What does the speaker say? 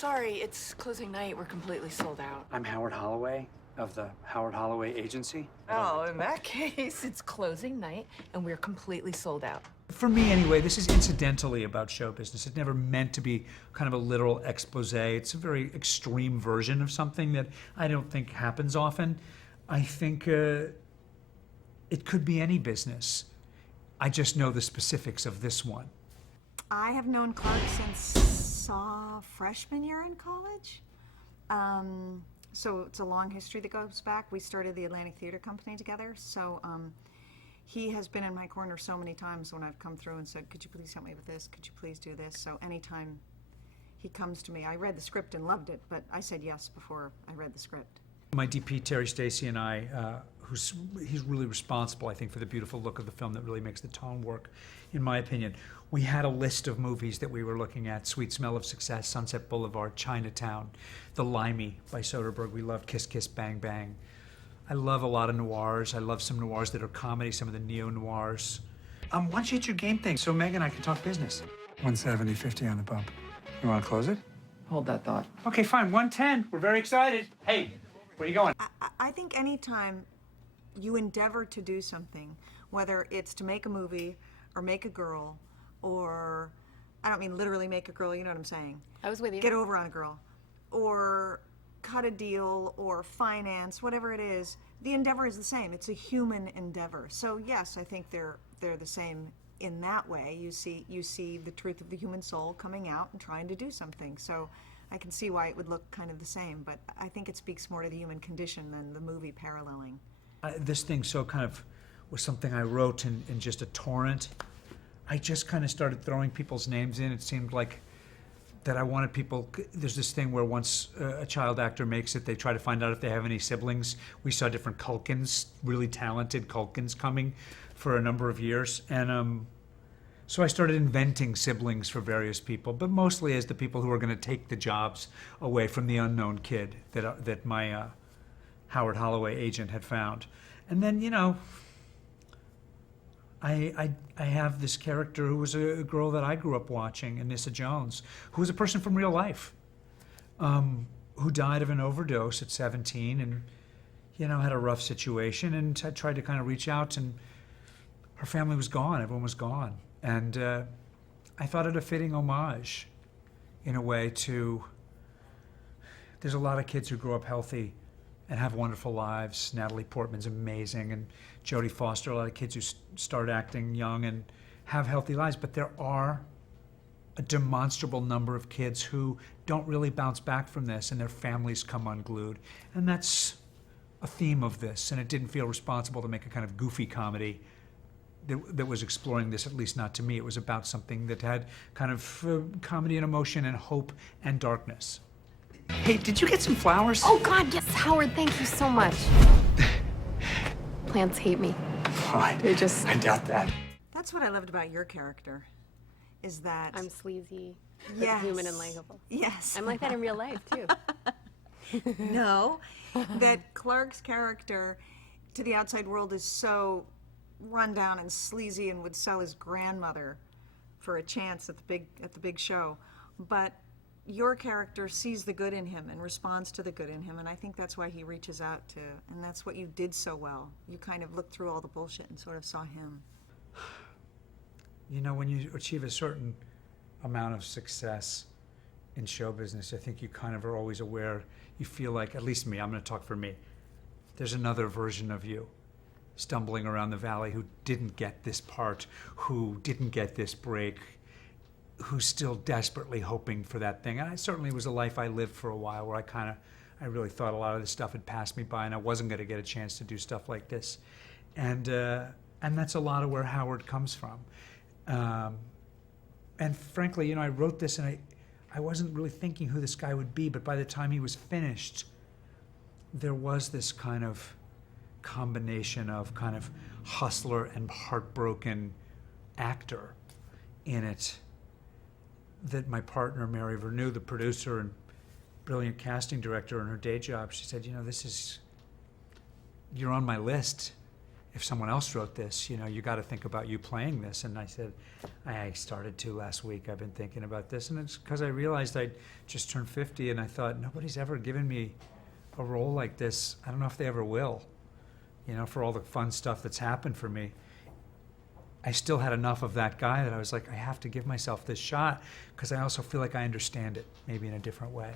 sorry, it's closing night. We're completely sold out. I'm Howard Holloway of the Howard Holloway Agency. Oh, in that case, it's closing night and we're completely sold out. For me, anyway, this is incidentally about show business. It never meant to be kind of a literal expose. It's a very extreme version of something that I don't think happens often. I think it could be any business. I just know the specifics of this one. I have known Clark since freshman year in college. So it's a long history that goes back. We started the Atlantic Theater Company together. So he has been in my corner so many times when I've come through and said, could you please help me with this? Could you please do this? So anytime he comes to me, I read the script and loved it, but I said yes before I read the script. My DP, Terry Stacy, and I, he's really responsible, I think, for the beautiful look of the film that really makes the tone work, in my opinion. We had a list of movies that we were looking at: Sweet Smell of Success, Sunset Boulevard, Chinatown, The Limey by Soderbergh. We loved Kiss Kiss Bang Bang. I love a lot of noirs. I love some noirs that are comedy, some of the neo-noirs. Why don't you hit your game thing so Meg and I can talk business? 170, 50 on the bump. You want to close it? Hold that thought. Okay, fine, 110. We're very excited. Hey, where are you going? I think anytime you endeavor to do something, whether it's to make a movie or make a girl, or, I don't mean literally make a girl, you know what I'm saying? I was with you. Get over on a girl, or cut a deal, or finance, whatever it is, the endeavor is the same. It's a human endeavor. So yes, I think they're the same in that way. You see the truth of the human soul coming out and trying to do something. So I can see why it would look kind of the same, but I think it speaks more to the human condition than the movie paralleling. This thing so kind of was something I wrote in just a torrent. I just kind of started throwing people's names in. It seemed like that I wanted people, there's this thing where once a child actor makes it, they try to find out if they have any siblings. We saw different Culkins, really talented Culkins coming for a number of years. And so I started inventing siblings for various people, but mostly as the people who are going to take the jobs away from the unknown kid that my Howard Holloway agent had found. And then, you know, I have this character who was a girl that I grew up watching, Anissa Jones, who was a person from real life, who died of an overdose at 17 and, you know, had a rough situation, and I tried to kind of reach out, and her family was gone, everyone was gone. And I thought it a fitting homage, in a way, to, there's a lot of kids who grow up healthy and have wonderful lives. Natalie Portman's amazing, and Jodie Foster, a lot of kids who start acting young and have healthy lives, but there are a demonstrable number of kids who don't really bounce back from this, and their families come unglued. And that's a theme of this, and it didn't feel responsible to make a kind of goofy comedy that was exploring this, at least not to me. It was about something that had kind of comedy and emotion and hope and darkness. Hey, did you get some flowers? Oh, God, yes, Howard, thank you so much. Plants hate me. Oh, They just... I doubt that. That's what I loved about your character, is that... I'm sleazy, but Yes. human and likable. Yes. I'm like that in real life, too. No, that Clark's character to the outside world is so run down and sleazy and would sell his grandmother for a chance at the big show. But your character sees the good in him and responds to the good in him, and I think that's why he reaches out to, and that's what you did so well. You kind of looked through all the bullshit and sort of saw him. You know, when you achieve a certain amount of success in show business, I think you kind of are always aware, you feel like, at least me, I'm going to talk for me, there's another version of you stumbling around the valley who didn't get this part, who didn't get this break, who's still desperately hoping for that thing. And it certainly was a life I lived for a while where I really thought a lot of this stuff had passed me by and I wasn't going to get a chance to do stuff like this. And that's a lot of where Howard comes from. And frankly, you know, I wrote this and I wasn't really thinking who this guy would be, but by the time he was finished, there was this kind of combination of kind of hustler and heartbroken actor in it that my partner, Mary Vernew, the producer and brilliant casting director in her day job, she said, you know, you're on my list. if someone else wrote this, you got to think about you playing this. And I said, I started to last week. I've been thinking about this. And it's because I realized I just turned 50 and I thought, nobody's ever given me a role like this. I don't know if they ever will, for all the fun stuff that's happened for me. I still had enough of that guy that I was like, I have to give myself this shot because I also feel like I understand it maybe in a different way.